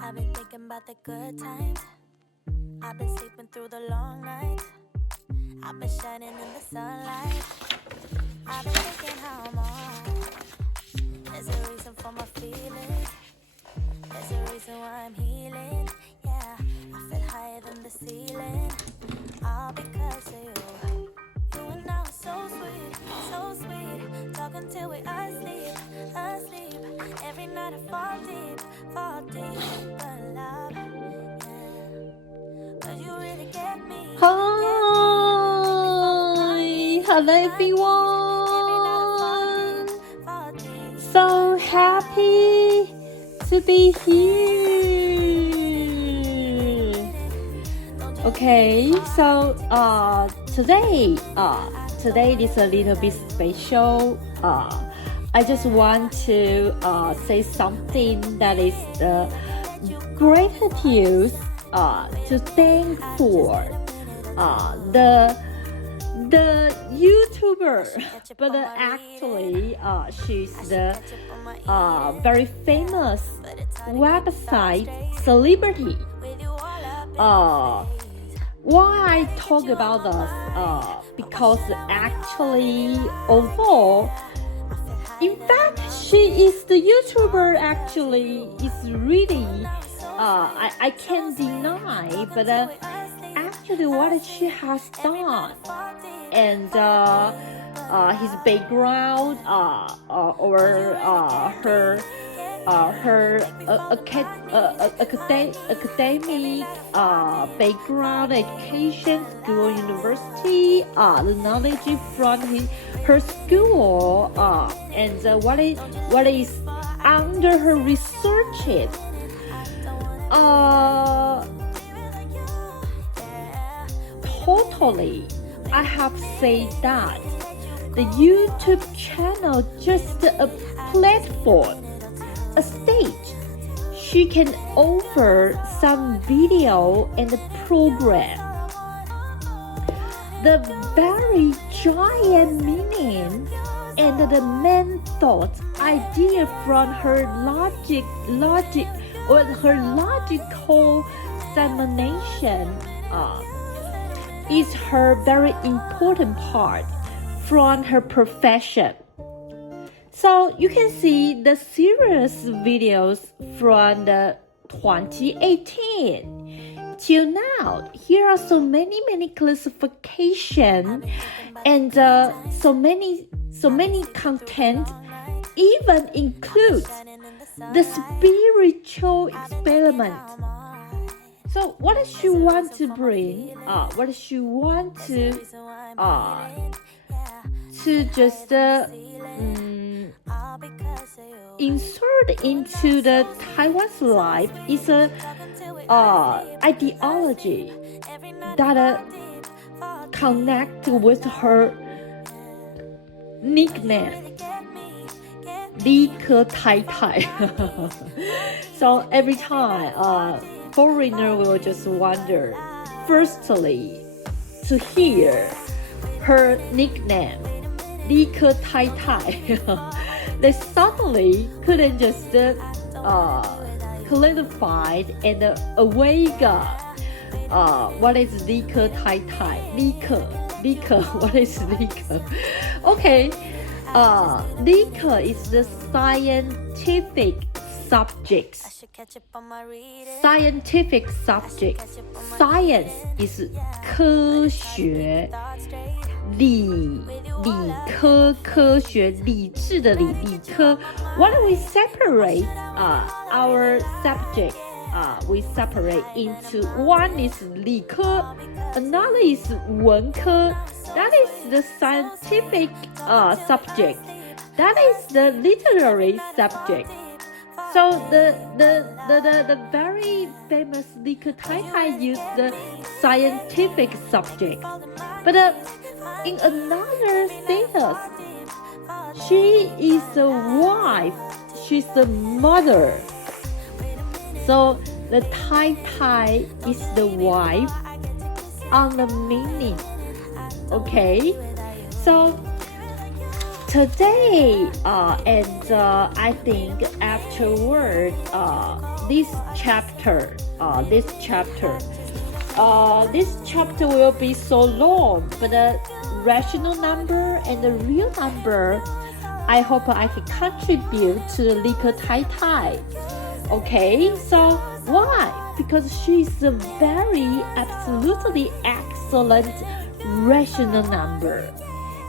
I've been thinking about the good times. I've been sleeping through the long nights. I've been shining in the sunlight. I've been thinking how I'm on. There's a reason for my feelings. There's a reason why I'm healing. Yeah, I feel higher than the ceiling. All because of you. You and I were so sweet, so sweet. Talking till we asleep, asleep. Every night I fall deep, but love, yeah. 'Cause you really get me. Hello everyone. So happy to be here. Okay, so today is a little bit special. I just want to say something that is gratitude to thank for the YouTuber, but actually she's the very famous website celebrity. Why I talk about this? Because actually, although in fact she is the YouTuber, actually is really I can't deny, but actually what she has done and his background or her academic background, education, school, university, the knowledge from her school, and what is under her researches. Totally, I have said that the YouTube channel just a platform, a stage. She can offer some video and program. The very giant meaning and the main thought idea from her logic or her logical examination is her very important part from her profession. So you can see the serious videos from the 2018 till now. Here are so many classification and so many content, even includes the spiritual experiment. So what does she want to bring? What does she want to just insert into the Taiwan's life is a ideology that connect with her nickname, 理科太太. So every time foreigner will just wonder, firstly, to hear her nickname, 理科太太. They suddenly couldn't just clarify and awake what is 理科太太? 理科, what is 理科? Okay, 理科 is the scientific subjects. Scientific subject. Science is 科学。理科科学理智的理科 What we separate our subject we separate into one is 理科 another is 文科 that is the scientific subject that is the literary subject. So the very famous 理科太太 used the scientific subject, but in another status, she is a wife, she's a mother. So the Tai Tai is the wife on the meaning. Okay, so today and I think afterward this chapter will be so long, but the rational number and the real number, I hope I can contribute to the 理科太太. Okay, so why? Because she is a very absolutely excellent rational number,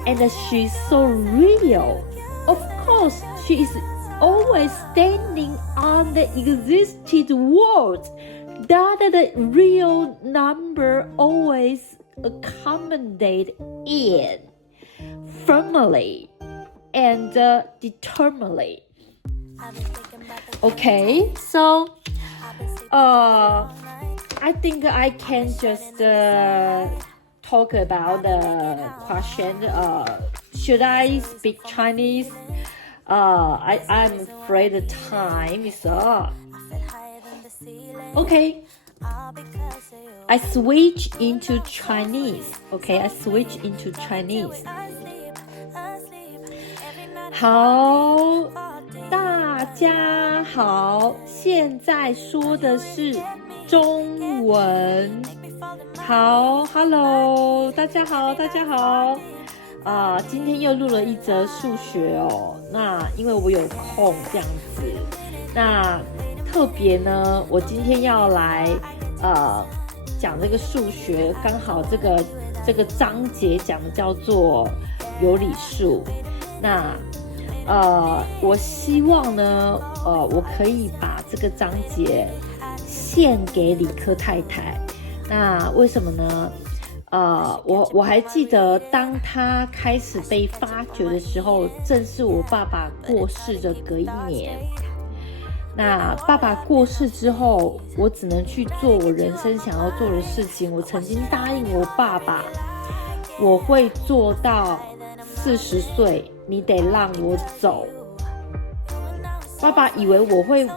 and she's so real. Of course, she is always standing on the existed world that the real number always accommodate in firmly and determinedly. Okay, so I think I can just talk about the question. Should I speak Chinese? I'm afraid the time is up. Okay, I switch into Chinese. Okay, I switch into Chinese. 好，大家好，现在说的是中文。好 ，Hello， 大家好，大家好。今天又录了一则数学哦。那因为我有空这样子，那特别呢，我今天要来讲这个数学，刚好这个章节讲的叫做有理数。那我希望呢，我可以把这个章节献给理科太太。那为什么呢？我还记得，当他开始被发掘的时候，正是我爸爸过世的隔一年。那爸爸过世之后，我只能去做我人生想要做的事情。我曾经答应我爸爸，我会做到40岁，你得让我走。爸爸以为我会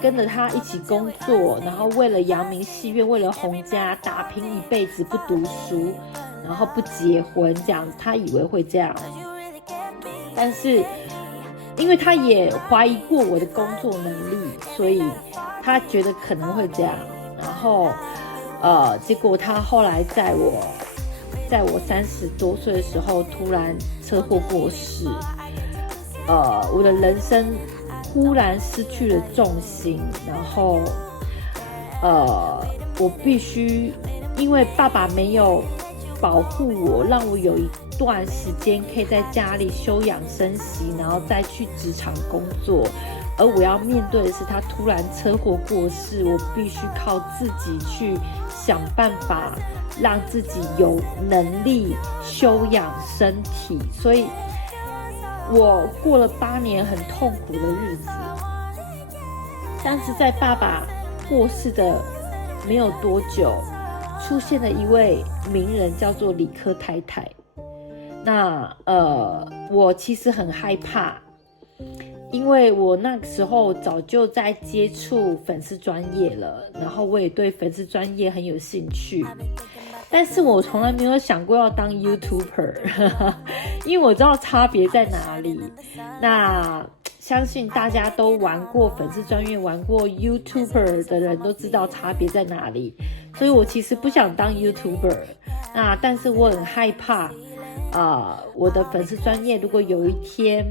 跟着他一起工作，然后为了扬名戏院，为了洪家打拼一辈子，不读书，然后不结婚这样子，他以为会这样。但是因为他也怀疑过我的工作能力，所以他觉得可能会这样。然后结果他后来在我30多岁的时候突然车祸过世。我的人生忽然失去了重心，然后我必须因为爸爸没有保护我，让我有一段时间可以在家里休养生息，然后再去职场工作。而我要面对的是他突然车祸过世，我必须靠自己去想办法让自己有能力休养身体，所以我过了8年很痛苦的日子。但是在爸爸过世的没有多久，出现了一位名人，叫做理科太太。那我其实很害怕，因为我那个时候早就在接触粉丝专页了，然后我也对粉丝专页很有兴趣，但是我从来没有想过要当 YouTuber 因为我知道差别在哪里。那相信大家都玩过粉丝专页，玩过 YouTuber 的人都知道差别在哪里，所以我其实不想当 YouTuber。那但是我很害怕我的粉丝专页如果有一天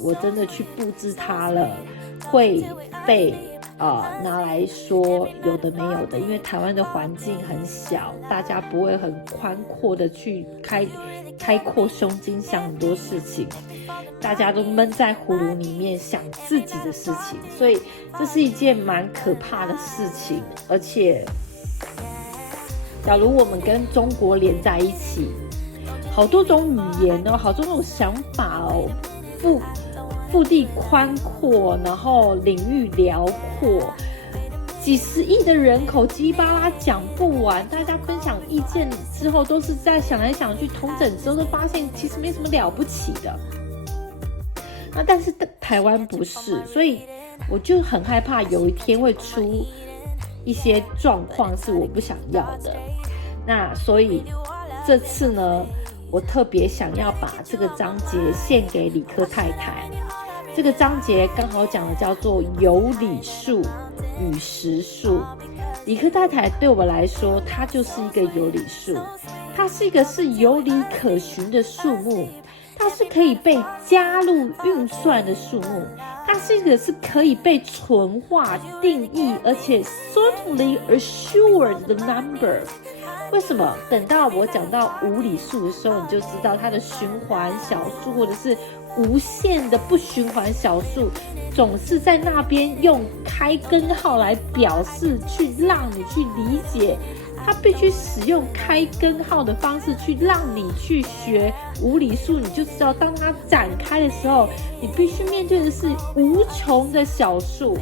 我真的去布置它了，会被拿来说有的没有的，因为台湾的环境很小，大家不会很宽阔的去开阔胸襟想很多事情，大家都闷在葫芦里面想自己的事情，所以这是一件蛮可怕的事情。而且假如我们跟中国连在一起，好多种语言哦，好多种想法哦，腹地宽阔，然后领域辽阔，几十亿的人口叽里巴拉讲不完，大家分享意见之后都是在想来想去，统整之后都发现其实没什么了不起的。那但是台湾不是，所以我就很害怕有一天会出一些状况是我不想要的。那所以这次呢，我特别想要把这个章节献给理科太太。这个章节刚好讲的叫做有理数，与实数。理科太太对我来说，它就是一个有理数，它是一个有理可循的数目，它是可以被加入运算的数目，它是一个可以被纯化、定义，而且 certainly assured 的 number。为什么？等到我讲到无理数的时候，你就知道它的循环小数或者是无限的不循环小数，总是在那边用开根号来表示，去让你去理解。它必须使用开根号的方式去让你去学无理数，你就知道当它展开的时候，你必须面对的是无穷的小数。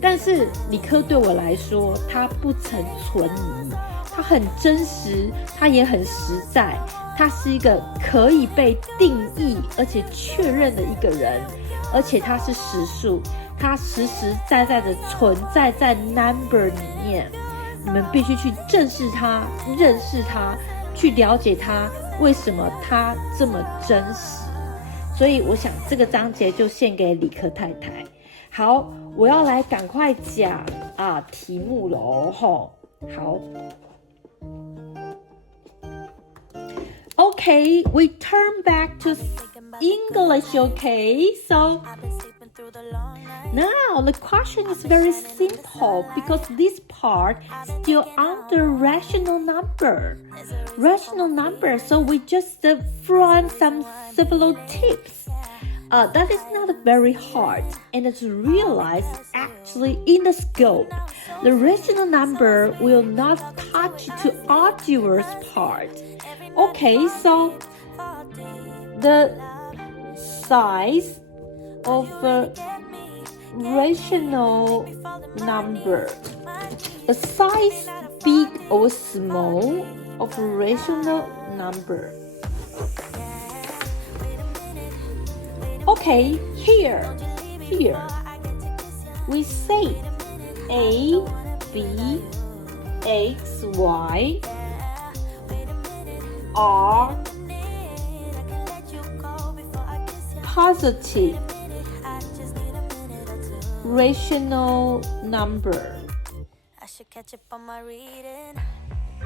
但是理科对我来说，它不曾存疑，它很真实，它也很实在，它是一个可以被定义而且确认的一个人，而且它是实数，它实实在在的存在在 number 里面。你们必须去正视它，认识它，去了解它，为什么它这么真实。所以我想这个章节就献给理科太太。好，我要来赶快讲题目咯吼。好 Okay, we turn back to English, okay? So now the question is very simple because this part is still under rational number. Rational number, so we just throw in some several tips. That is not very hard, and it's realized actually in the scope. The rational number will not touch to arduous part. Okay, so the size of a rational number. The size big or small of a rational number. Okay, here we say A, B, X, Y are positive rational number,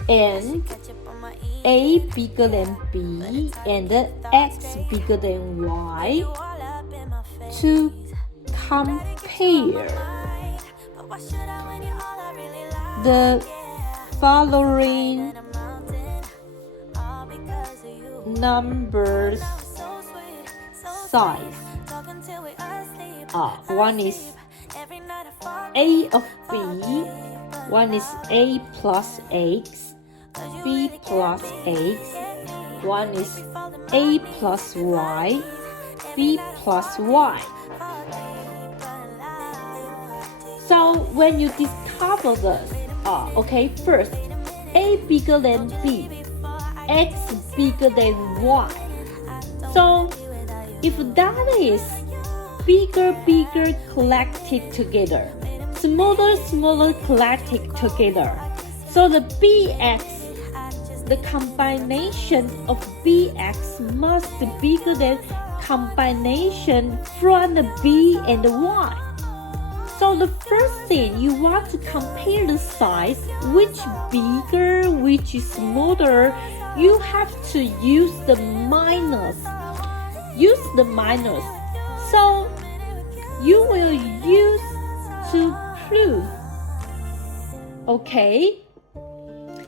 and A bigger than B and X bigger than Y to compare the following numbers size. One is A of B, one is A plus X, B plus X, one is A plus Y, B plus Y. So when you discover this, okay, first, A bigger than B, X bigger than Y. So if that is bigger collected together, smaller collected together, so the BX, the combination of BX must be bigger than combination from the B and the Y. So the first thing you want to compare the size, which bigger, which smaller, you have to use the minus. Use the minus. So you will use to prove. Okay?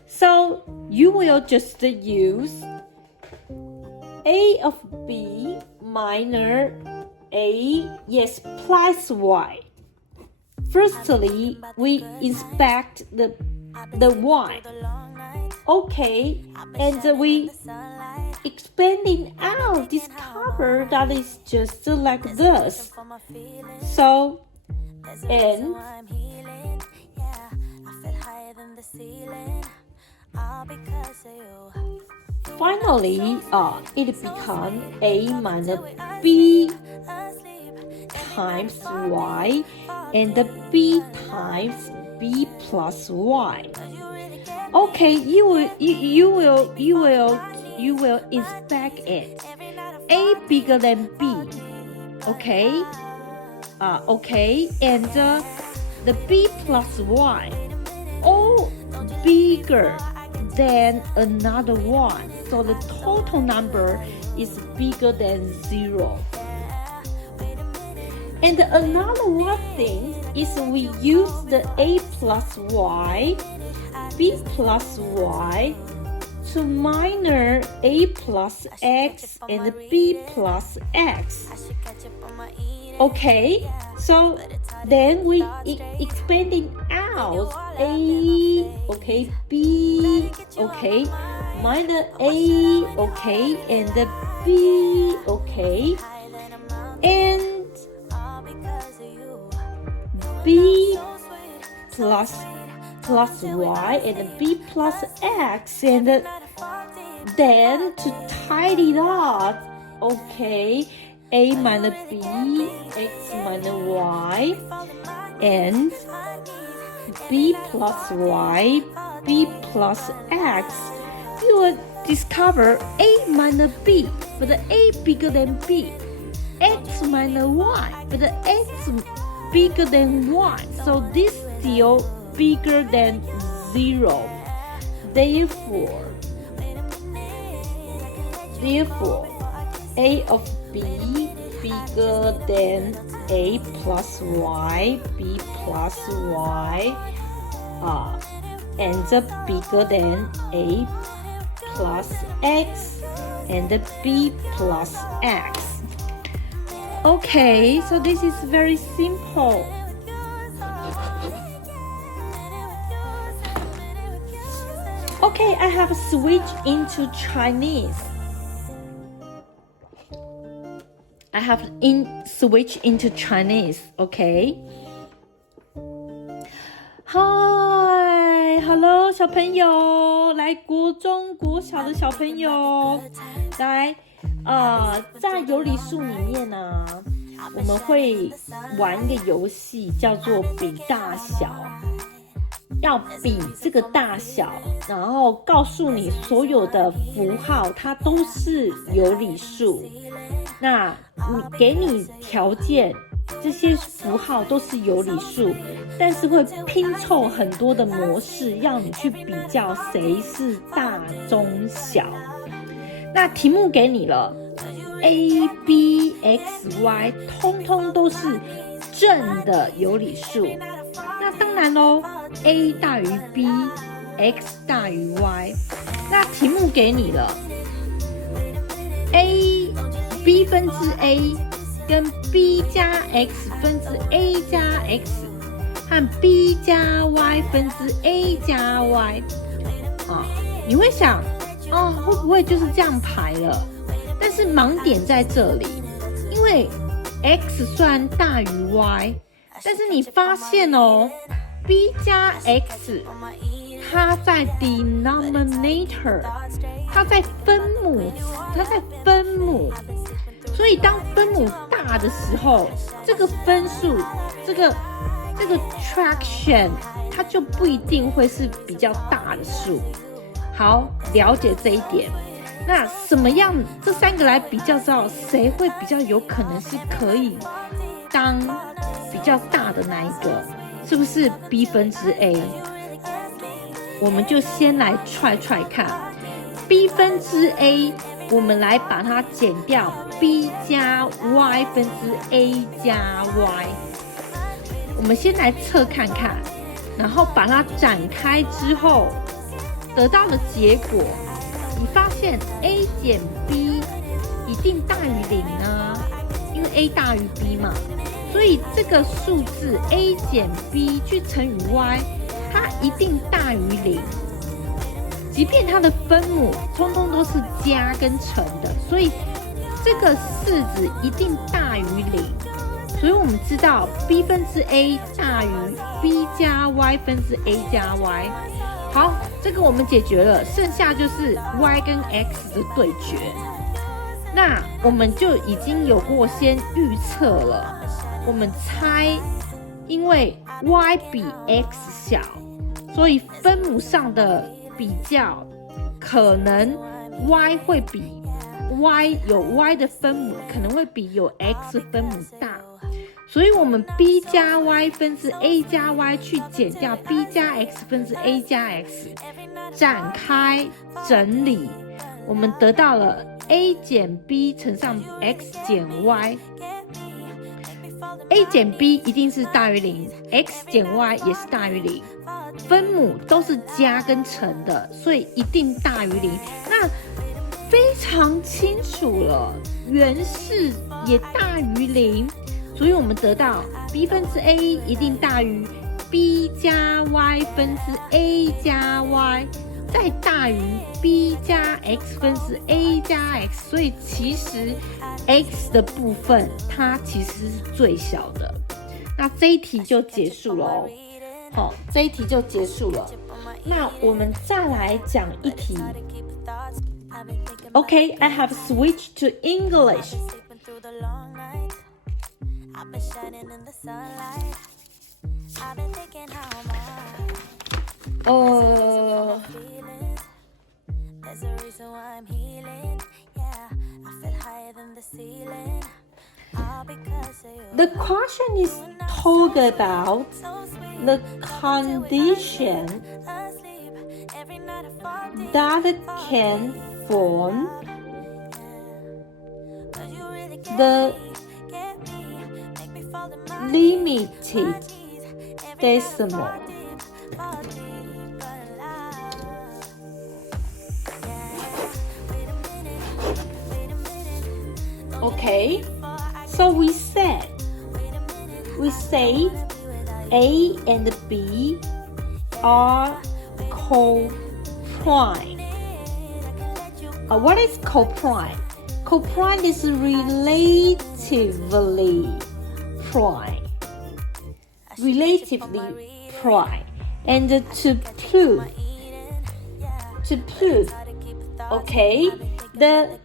So you will just use A of B minus A, yes, plus Y. Firstly, we inspect the Y. Okay, and we expanding out, discover that it's just like this. So, and finally, it becomes A minus B times Y and B times B plus Y. Okay, you will inspect it. A bigger than B. Okay, Okay, and the b plus y all bigger than another one. So the total number is bigger than 0. And another one thing is we use the a plus y, b plus y to minor a plus x and b plus x. Okay, so then we expanding out a, okay, b, okay, minor a, okay, and the b, okay, and b plus y and b plus x, and then to tidy it up, okay, a minus b, x minus y, and b plus y, b plus x, you will discover a minus b, but the a bigger than b, x minus y, but the x bigger than 1, so this still bigger than 0. Therefore, a of b bigger than a plus y, b plus y, and bigger than a plus x and b plus x. Okay, so this is very simple. Okay, I have switched into Chinese. Switched into Chinese, okay? Hi, hello 小朋友，来国中国小的小朋友，来在有理数里面呢，我们会玩一个游戏，叫做比大小。要比这个大小，然后告诉你所有的符号它都是有理数。那给你条件，这些符号都是有理数，但是会拼凑很多的模式，要你去比较谁是大中小。那题目给你了 ，A B X Y 通通都是正的有理数。那当然咯 A 大于 B， X 大于 Y。那题目给你了 ，B 分之 A 跟 B 加 X 分之 A 加 X 和 B 加 Y 分之 A 加 Y。你会想，会不会就是这样排了？但是盲点在这里，因为 X 虽然大于 Y。但是你发现B 加 X 它在 denominator， 它在分母，所以当分母大的时候，这个分数，这个 traction 它就不一定会是比较大的数。好，了解这一点。那什么样这三个来比较之后，谁会比较有可能是可以当比较大的那一个，是不是 B 分之 A？ 我们就先来踹看 B 分之 A， 我们来把它减掉 B 加 Y 分之 A 加 Y。 我们先来测看看，然后把它展开之后得到的结果，你发现 A 减 B 一定大于0啊，因为 A 大于 B 嘛，所以这个数字 A 减 B 去乘以 Y， 它一定大于0。即便它的分母通通都是加跟乘的，所以这个式子一定大于0。所以我们知道 B 分之 A 大于 B 加 Y 分之 A 加 Y。 好，这个我们解决了，剩下就是 Y 跟 X 的对决。那我们就已经有过先预测了，我们猜因为 Y 比 X 小，所以分母上的比较可能 Y 会比 Y 有 Y 的分母可能会比有 X 分母大，所以我们 b 加 y 分之 a 加 y 去减掉 b 加 x 分之 a 加 x， 展开整理，我们得到了 a 减 b 乘上 x 减 y。A 减 b 一定是大于0 ，x 减 y 也是大于0，分母都是加跟乘的，所以一定大于0。那非常清楚了，原式也大于0，所以我们得到 b 分之 a 一定大于 b 加 y 分之 a 加 y， 再大于 b 加 x 分之 a 加 x， 所以其实 x 的部分它其实是最小的。那这一题就结束了哦。好，这一题就结束了。那我们再来讲一题。Okay, I have switched to English. The question is talk about the condition that can form the limited decimal. Okay, so we said A and B are co-prime. What is co-prime? Co-prime is relatively prime. And to prove, okay, the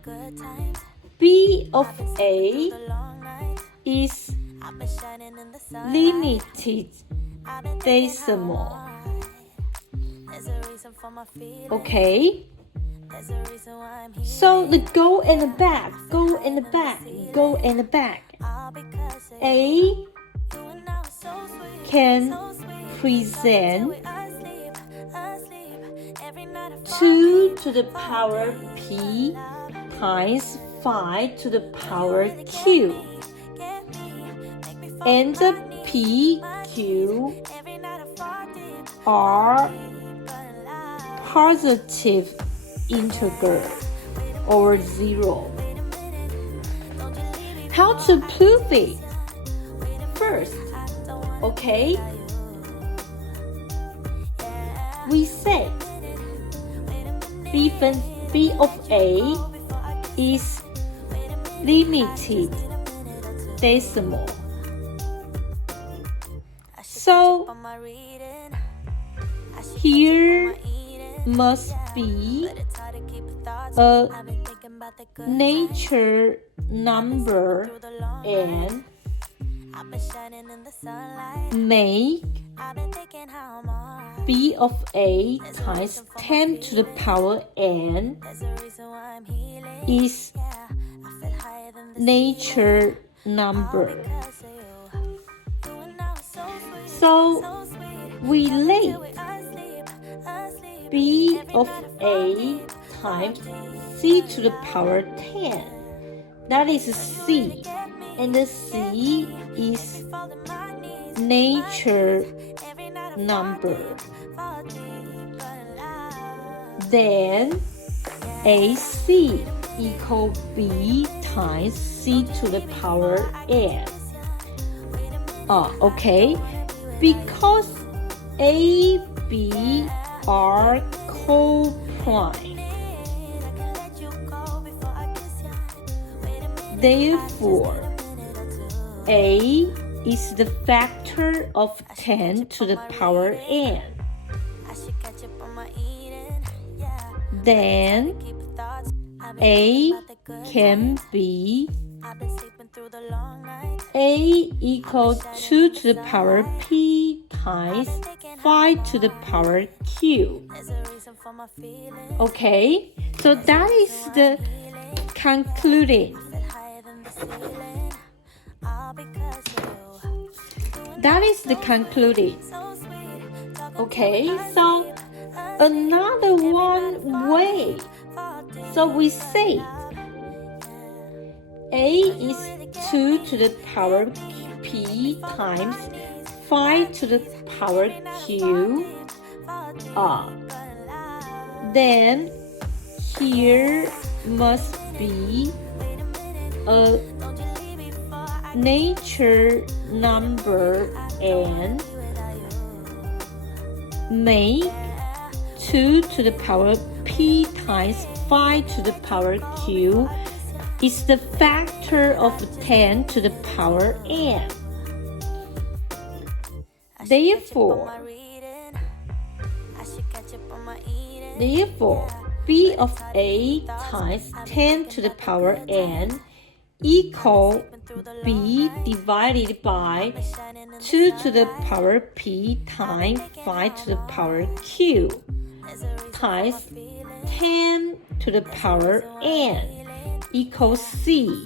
B of A is limited decimal. Okay, so the go and the back. A can present 2 to the power P times 5 to the power Q. And the P, Q are positive integer or 0. How to prove it? First, okay, we said B of A is limited decimal. So here must be a natural number and make B of A times 10 to the power n is natural number. So we relate B of A times C to the power 10. That is C, and the C is natural number. Then AC equal B times C to the power n. Okay, because A, B are co-prime, therefore A is the factor of 10 to the power n. Then A can be A equal 2 to the power P times 5 to the power Q. Okay, so that is the concluding. That is the concluded. Okay, so another one way. So we say A is 2 to the power P times 5 to the power Q. Then here must be a natural number and make 2 to the power P times 5 to the power Q is the factor of 10 to the power N. Therefore, B of A times 10 to the power N equal B divided by 2 to the power P times 5 to the power Q times 10 to the power N equals C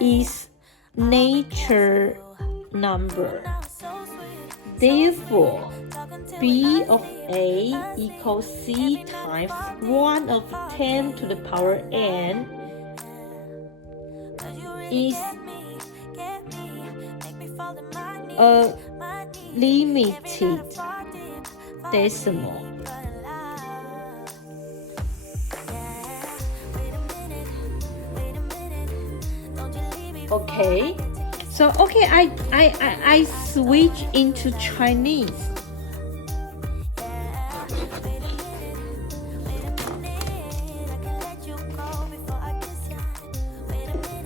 is natural number. Therefore, B of A equals C times 1 of 10 to the power N is a limited decimal. Okay, so I switch into Chinese.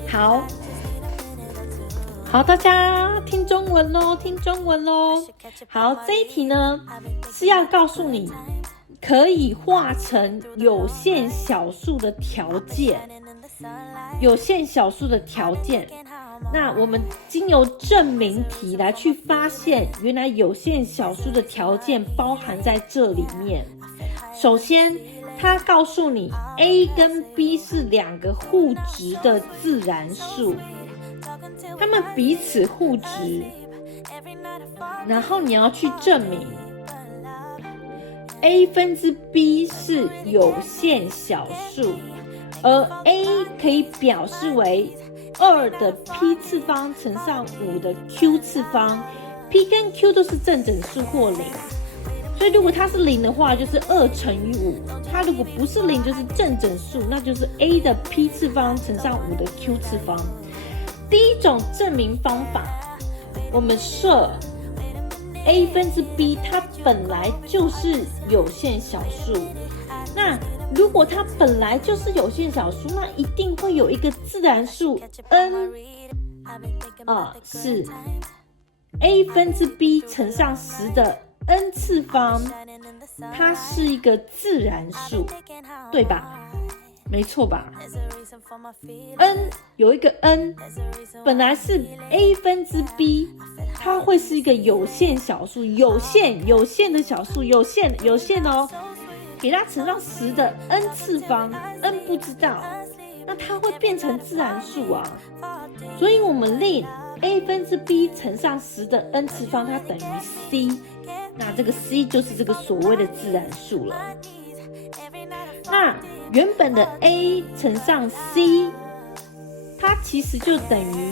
好，大家听中文咯，听中文咯。好，这一题呢是要告诉你可以化成有限小数的条件。有限小数的条件，那我们经由证明题来去发现，原来有限小数的条件包含在这里面。首先，它告诉你 A 跟 B 是两个互质的自然数，它们彼此互质，然后你要去证明 A 分之 B 是有限小数。而 A 可以表示为2的 P 次方乘上5的 Q 次方 ，P 跟 Q 都是正整数或0，所以如果它是0的话，就是2乘以5；它如果不是0，就是正整数，那就是 A 的 P 次方乘上5的 Q 次方。第一种证明方法，我们设 A 分之 B， 它本来就是有限小数，那如果它本来就是有限小数，那一定会有一个自然数 n， 是 a 分之 b 乘上10的 n 次方，它是一个自然数，对吧？没错吧 ？n 有一个 n， 本来是 a 分之 b， 它会是一个有限小数，有限的小数，有限哦。给它乘上10的 n 次方 ，n 不知道，那它会变成自然数啊。所以我们令 a 分之 b 乘上10的 n 次方，它等于 c， 那这个 c 就是这个所谓的自然数了。那原本的 a 乘上 c， 它其实就等于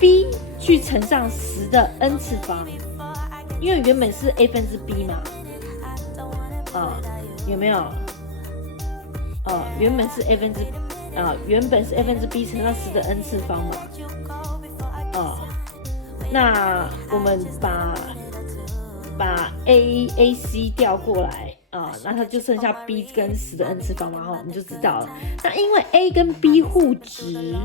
b 去乘上10的 n 次方，因为原本是 a 分之 b 嘛。有没有？原本是 a 分之 b 乘上10的 n 次方嘛。那我们把 AC 调过来那它就剩下 b 跟10的 n 次方嘛，你就知道了。那因为 a 跟 b 互质，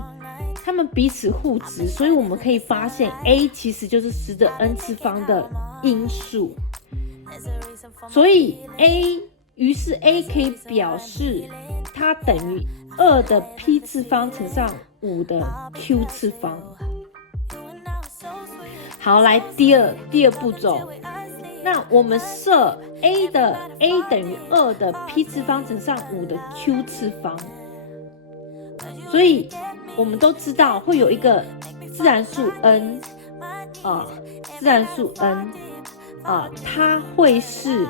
它们彼此互质，所以我们可以发现 a 其实就是10的 n 次方的因数。所以于是 A 可以表示它等于2的 P 次方乘上5的 Q 次方。好，来第二步骤，那我们设 A 等于2的 P 次方乘上5的 Q 次方，所以我们都知道会有一个自然数 n 自然数 n 它会使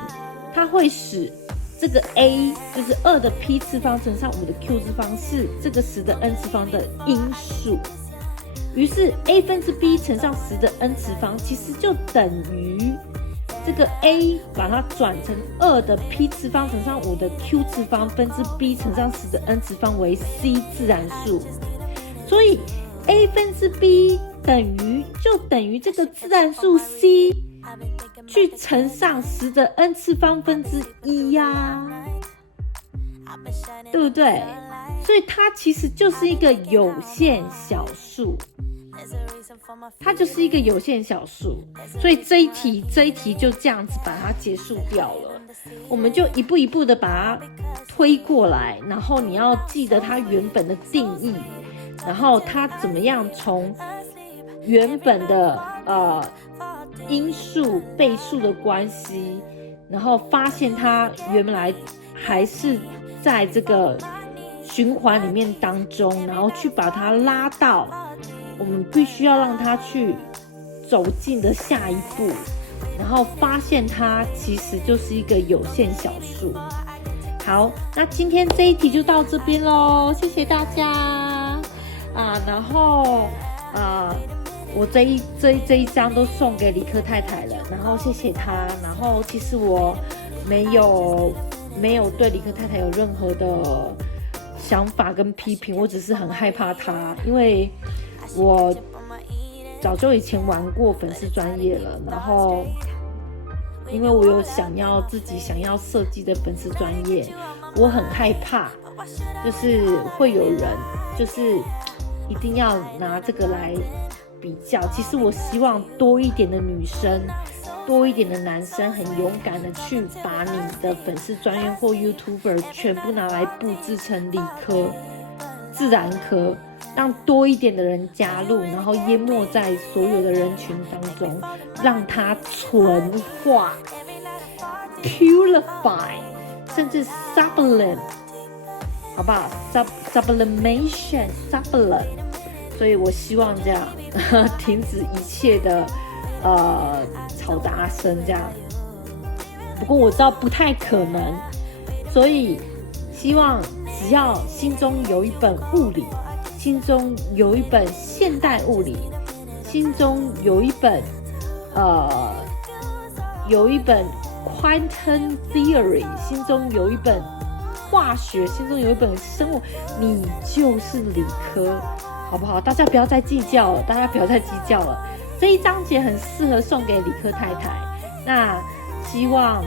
这个 a 就是2的 p 次方乘上5的 q 次方是这个10的 n 次方的因数。于是 a 分之 b 乘上10的 n 次方，其实就等于这个 a 把它转成2的 p 次方乘上5的 q 次方分之 b 乘上10的 n 次方为 c 自然数。所以 a 分之 b 就等于这个自然数 c 去乘上10的 n 次方分之1呀，对不对？所以它其实就是一个有限小数，它就是一个有限小数。所以这一题就这样子把它结束掉了。我们就一步一步的把它推过来，然后你要记得它原本的定义，然后它怎么样从原本的因数倍数的关系，然后发现它原来还是在这个循环里面当中，然后去把它拉到我们必须要让它去走进的下一步，然后发现它其实就是一个有限小数。好，那今天这一题就到这边咯，谢谢大家然后我这一章都送给理科太太了，然后谢谢她。然后其实我没有对理科太太有任何的想法跟批评，我只是很害怕她，因为我早就以前玩过粉丝专页了，然后因为我有自己想要设计的粉丝专页，我很害怕就是会有人就是一定要拿这个来比较。其实我希望多一点的女生，多一点的男生很勇敢的去把你的粉丝专页或 YouTuber 全部拿来布置成理科、自然科，让多一点的人加入，然后淹没在所有的人群当中，让它纯化 purify 甚至 sublimate， 好不好？ sublimation sublimate。所以我希望这样停止一切的吵杂声这样。不过我知道不太可能，所以希望只要心中有一本物理，心中有一本现代物理，心中有一本quantum theory， 心中有一本化学，心中有一本生物，你就是理科。好不好？大家不要再计较了，这一章节很适合送给理科太太。那希望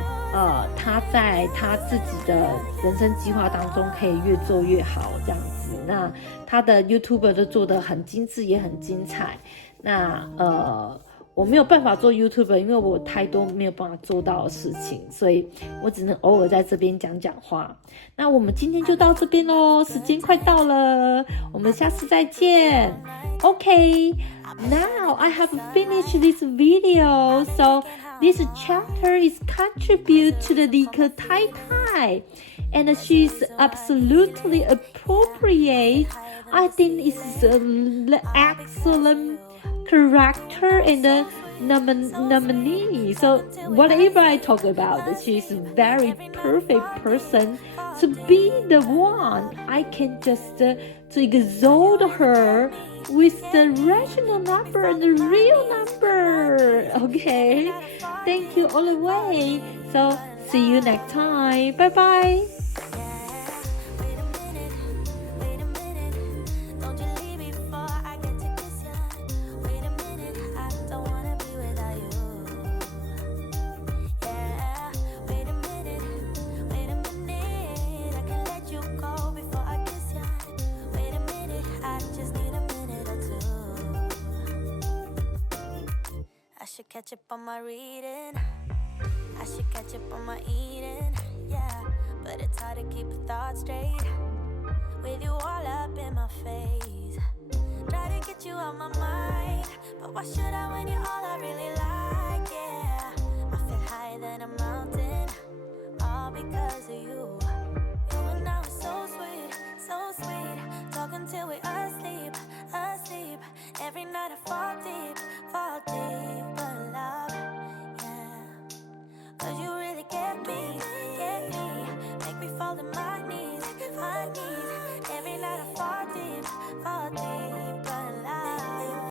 她在她自己的人生计划当中可以越做越好，这样子。那她的 YouTuber 都做得很精致，也很精彩。那我没有办法做 YouTuber， 因为我太多没有办法做到的事情，所以我只能偶尔在这边讲讲话。那我们今天就到这边咯，时间快到了，我们下次再见。Okay, now I have finished this video, so this chapter is contribute to the 理科太太, and she's absolutely appropriate. I think it's an excellent character and the nominee. So whatever I talk about, she's a very perfect person to be the one. I can just to exalt her with the rational number and the real number. Okay, thank you all the way. So see you next time. Bye bye. I should catch up on my reading. I should catch up on my eating. Yeah, but it's hard to keep a thought straight with you all up in my face. Try to get you out my mind, but why should I when you're all I really like? Yeah.